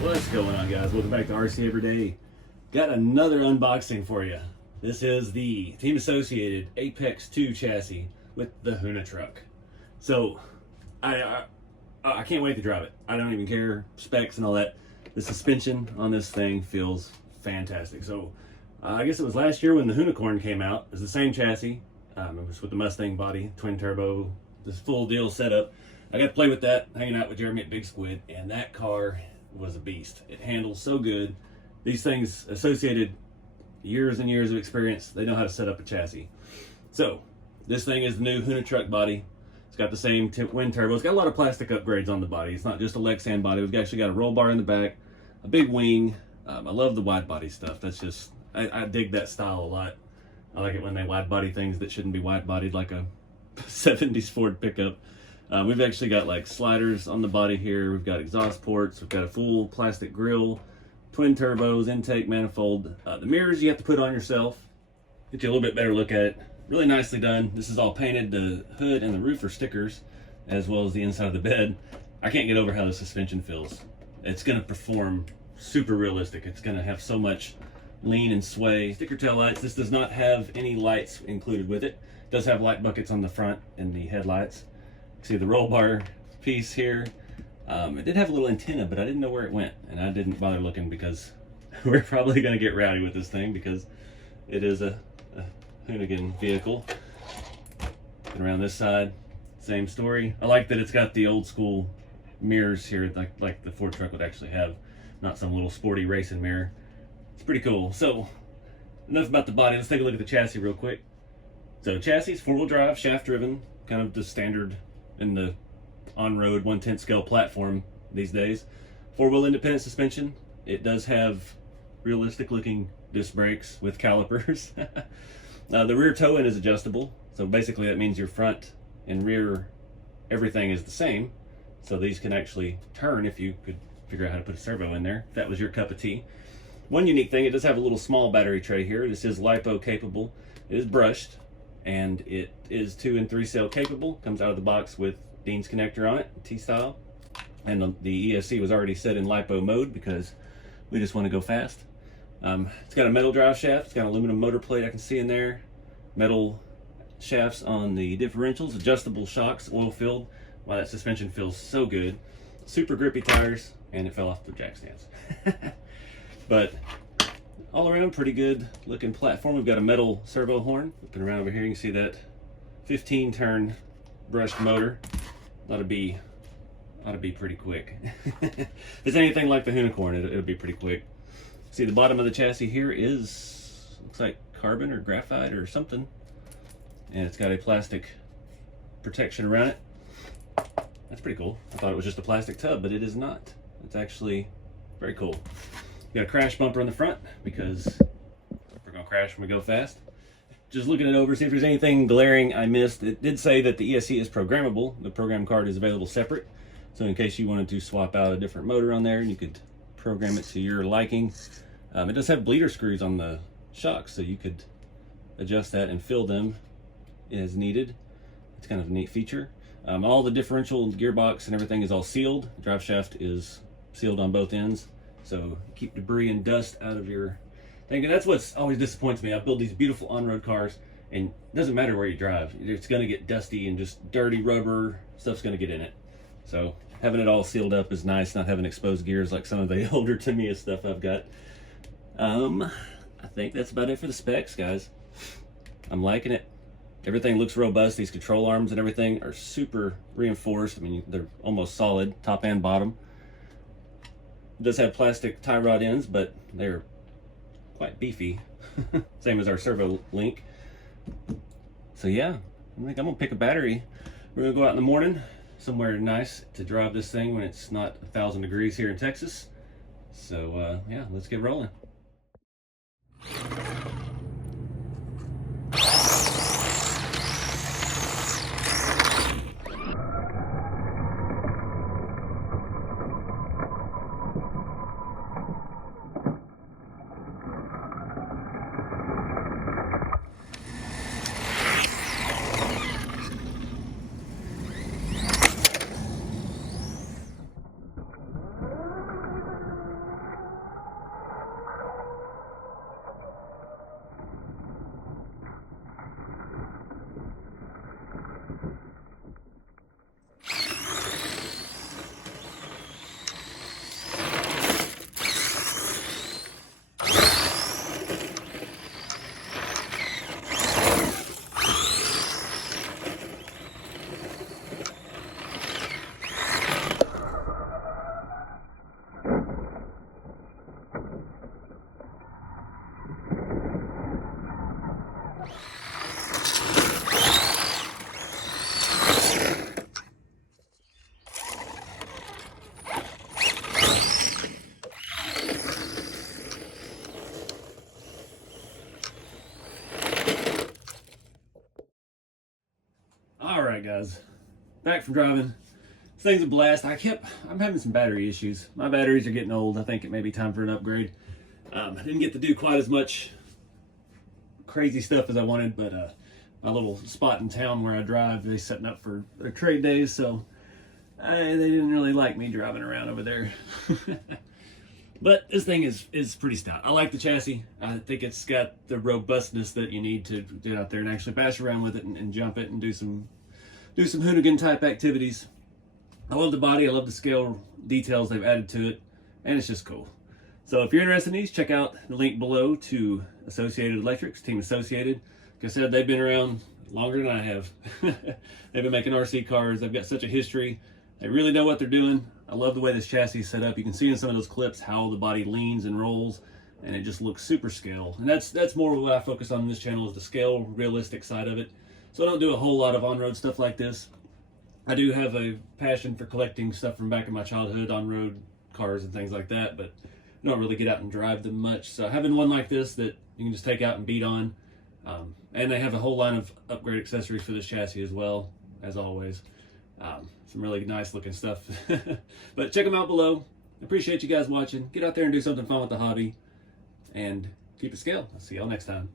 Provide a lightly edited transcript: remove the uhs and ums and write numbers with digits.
What's going on, guys? Welcome back to RC Everyday. Got another unboxing for you. This is the Team Associated Apex 2 chassis with the Hoonitruck. So, I can't wait to drive it. I don't even care specs and all that. The suspension on this thing feels fantastic. So, I guess it was last year when the Hoonicorn came out. It's the same chassis. It was with the Mustang body, twin turbo, this full deal setup. I got to play with that, hanging out with Jeremy at Big Squid, and that car was a beast. It handles so good. These things, Associated, years and years of experience, they know how to set up a chassis. So this thing is the new Hoonitruck body. It's got the same twin turbo. It's got a lot of plastic upgrades on the body. It's not just a Lexan body. We've actually got a roll bar in the back, a big wing. I love the wide body stuff. That's just, I dig that style a lot. I like it when they wide body things that shouldn't be wide bodied, like a 70s Ford pickup. We've actually got like sliders on the body here. We've got exhaust ports. We've got a full plastic grille, twin turbos, intake manifold. The mirrors you have to put on yourself. Get you a little bit better look at it. Really nicely done. This is all painted. The hood and the roof are stickers, as well as the inside of the bed. I can't get over how the suspension feels. It's going to perform super realistic. It's going to have so much lean and sway. Sticker tail lights. This does not have any lights included with it. It does have light buckets on the front and the headlights. See the roll bar piece here. It did have a little antenna, but I didn't know where it went, and I didn't bother looking because we're probably going to get rowdy with this thing because it is a Hoonigan vehicle. And around this side, same story. I like that it's got the old school mirrors here, like the Ford truck would actually have, not some little sporty racing mirror. It's pretty cool. So enough about the body. Let's take a look at the chassis real quick. So chassis is 4-wheel drive, shaft driven, kind of the standard in the on-road 1/10 scale platform these days. 4-wheel independent suspension. It does have realistic looking disc brakes with calipers. The rear toe end is adjustable. So basically that means your front and rear, everything is the same. So these can actually turn if you could figure out how to put a servo in there, if that was your cup of tea. One unique thing, it does have a little small battery tray here. This is LiPo capable. It is brushed, and it is 2 and 3 cell capable. Comes out of the box with Dean's connector on it, T-style. And the ESC was already set in LiPo mode because we just want to go fast. It's got a metal drive shaft. It's got an aluminum motor plate I can see in there. Metal shafts on the differentials, adjustable shocks, oil filled. Wow, that suspension feels so good. Super grippy tires, and it fell off the jack stands. But all around, pretty good looking platform. We've got a metal servo horn. Looking around over here, you can see that 15 turn brushed motor. Ought to be pretty quick. If it's anything like the Hoonicorn, it'll be pretty quick. See, the bottom of the chassis here is, looks like carbon or graphite or something. And it's got a plastic protection around it. That's pretty cool. I thought it was just a plastic tub, but it is not. It's actually very cool. Got a crash bumper on the front because we're gonna crash when we go fast. Just looking it over, see if there's anything glaring I missed. It did say that the ESC is programmable. The program card is available separate. So in case you wanted to swap out a different motor on there, you could program it to your liking. It does have bleeder screws on the shocks, so you could adjust that and fill them as needed. It's kind of a neat feature. All the differential and gearbox and everything is all sealed. The drive shaft is sealed on both ends. So keep debris and dust out of your thing. And that's what always disappoints me. I build these beautiful on-road cars, and it doesn't matter where you drive. It's going to get dusty and just dirty rubber. Stuff's going to get in it. So having it all sealed up is nice, not having exposed gears like some of the older Tamiya stuff I've got. I think that's about it for the specs, guys. I'm liking it. Everything looks robust. These control arms and everything are super reinforced. I mean, they're almost solid, top and bottom. It does have plastic tie rod ends, but they're quite beefy. Same as our servo link. So yeah, I think I'm gonna pick a battery. We're gonna go out in the morning, somewhere nice to drive this thing when it's not 1,000 degrees here in Texas. So yeah, let's get rolling. guys, back from driving. This thing's a blast. I'm having some battery issues. My batteries are getting old. I think it may be time for an upgrade. I didn't get to do quite as much crazy stuff as I wanted, but my little spot in town where I drive, they're setting up for their trade days, so they didn't really like me driving around over there. But this thing is pretty stout. I like the chassis. I think it's got the robustness that you need to get out there and actually bash around with it and jump it and do some hoonigan type activities. I love the body. I love the scale details they've added to it, and it's just cool. So if you're interested in these, check out the link below to Associated Electrics, Team Associated. Like I said, they've been around longer than I have. They've been making RC cars. They've got such a history. They really know what they're doing. I love the way this chassis is set up. You can see in some of those clips how the body leans and rolls, and it just looks super scale. And that's more of what I focus on in this channel, is the scale, realistic side of it. So I don't do a whole lot of on-road stuff like this. I do have a passion for collecting stuff from back in my childhood, on-road cars and things like that, but I don't really get out and drive them much. So having one like this that you can just take out and beat on, and they have a whole line of upgrade accessories for this chassis as well, as always. Some really nice looking stuff. But check them out below. Appreciate you guys watching. Get out there and do something fun with the hobby, and keep it scale. I'll see y'all next time.